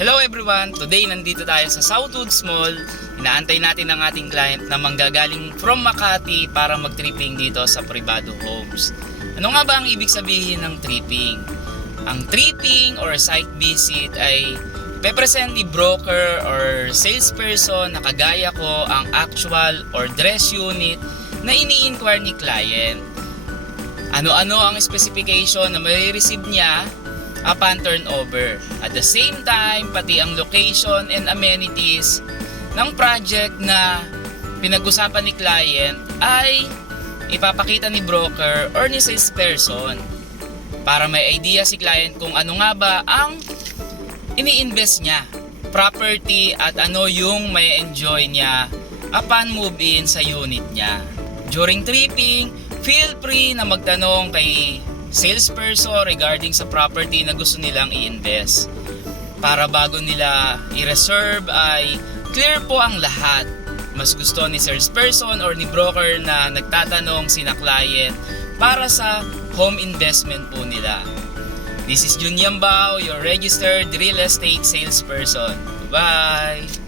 Hello everyone! Today nandito tayo sa Southwoods Mall. Inaantay natin ang ating client na manggagaling from Makati para mag-tripping dito sa Privado Homes. Ano nga ba ang ibig sabihin ng tripping? Ang tripping or site visit ay pepresent ni broker or salesperson na kagaya ko ang actual or dress unit na ini-inquire ni client. Ano-ano ang specification na may-receive niya upon turnover. At the same time, pati ang location and amenities ng project na pinag-usapan ni client ay ipapakita ni broker or ni salesperson para may idea si client kung ano nga ba ang ini-invest niya, property at ano yung may enjoy niya upon move in sa unit niya. During tripping, feel free na magtanong kay salesperson regarding sa property na gusto nilang i-invest. Para bago nila i-reserve ay clear po ang lahat. Mas gusto ni salesperson or ni broker na nagtatanong sina client para sa home investment po nila. This is Jun Yambao, your registered real estate salesperson. Bye!